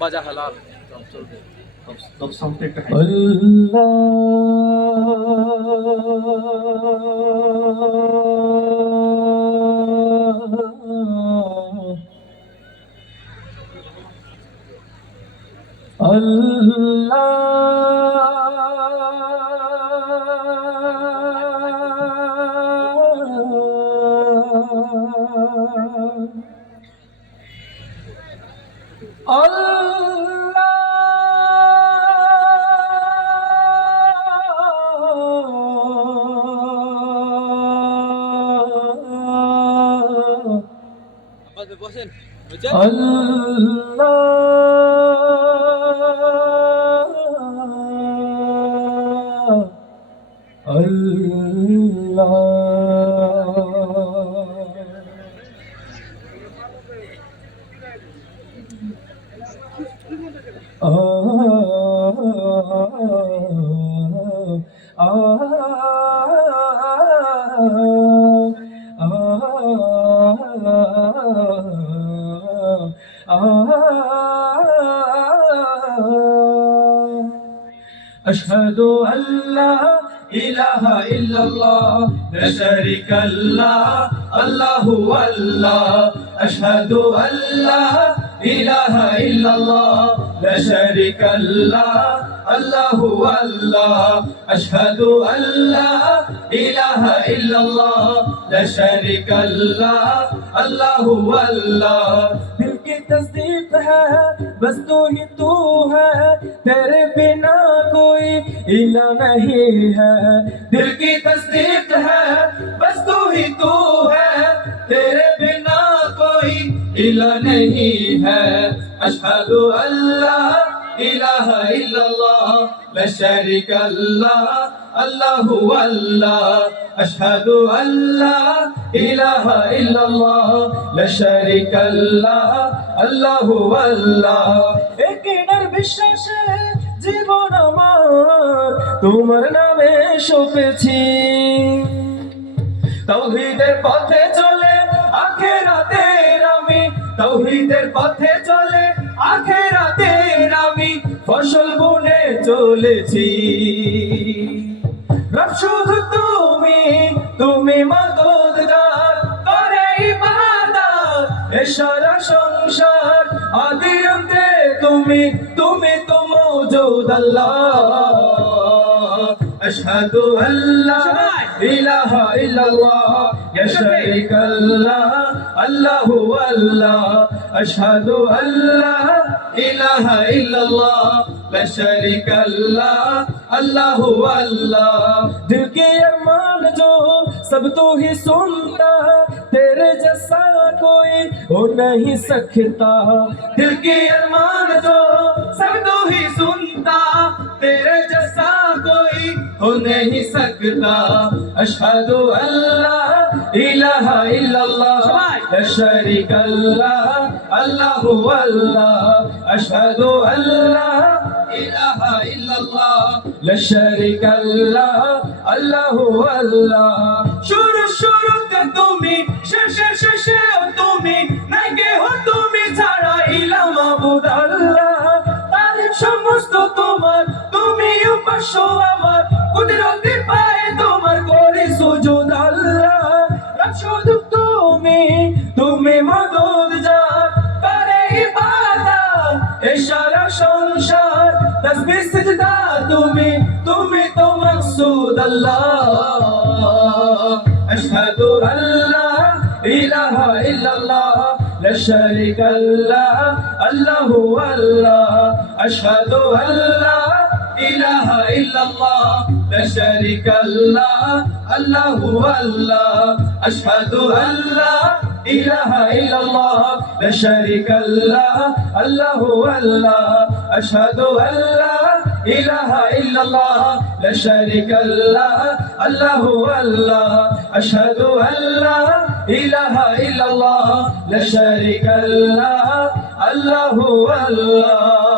বাজা হালাল চলবে সাউন্ডটা একটা বসেন أشهد أن لا إله إلا الله لا شريك له الله والله أشهد أن لا إله إلا الله لا شريك له الله والله أشهد أن لا إله إلا الله لا شريك له الله والله दिल की तस्दीक है बस तू ही तू है तेरे बिना कोई इला नहीं है दिल की तस्दीक है बस तू ही तू है तेरे बिना कोई इला नहीं है अशहदु अल्ला इलाहा इल्लल्लाह ला शरीका लह अल्लाहु अल्लाह अशहदु अल्ला इलाहा इल्लल्लाह ला शरीका लह अल्लाहु अल्लाह एक डर विश्वास জীবন আমার তোমার নামে সপেছি তাওহীদের পথে চলে আখিরাতের আমি তাওহীদের পথে চলে আখিরাতের আমি ফসল বুনে চলেছি রব শুধু তুমি তুমি মাদদগার করে ইবাদত এ সারা সংসার আদি অন্তে তুমি তুমি তো মওজুদ আল্লাহ আশহাদু আল্লা ইলাহা ইল্লাল্লাহ ইয়া শারীকাল্লাহ আল্লাহু আল্লাহ আশহাদু আল্লা ইলাহা ইল্লাল্লাহ লা শারীকাল্লাহ अल्लाहु अल्लाह दिल के अरमान जो सब तू ही सुनता तेरे जैसा कोई हो नहीं सकता दिल के अरमान जो सब तू ही सुनता तेरे जैसा कोई हो नहीं सकता अशहदु अल्ला इलाहा इल्लल्लाह ला शरीका लह अल्लाहु अल्लाह अशहदु अल्ला इलाहा इल्लल्लाह ला शरीका लह अल्लाहु अल्लाह शुरू शुरूते তুমি শেষে শেষে তুমি নাই কেহ তুমি ছাড়া ইলা মাবুদ আল্লাহ তারিফ সমস্ত তোমার তুমি উপাস্য আমার কুদরতে পায়ে তোমার করি সুজুদ আল্লাহ রব শুধু তুমি তুমি মাদদ জাত করে ইবাদত এ সারা সংসার तस्बीह सिजदा तुम्ही तुम्ही तो मकसूद अल्लाह अशहदु अल्ला इलाहा इल्लल्लाह ला शरीका लह अल्लाहु अल्लाह अशहदु अल्ला इलाहा इल्लल्लाह ला शरीका लह अल्लाहु अल्लाह अशहदु अल्ला इलाहा इल्लल्लाह ला शरीका लह अल्लाहु अल्लाह अशहदु अल्ला इलाहा इल्लल्लाह ला शरीका लह अल्लाहु अल्लाह अशहदु अल्ला इलाहा इल्लल्लाह ला शरीका लह अल्लाहु अल्लाह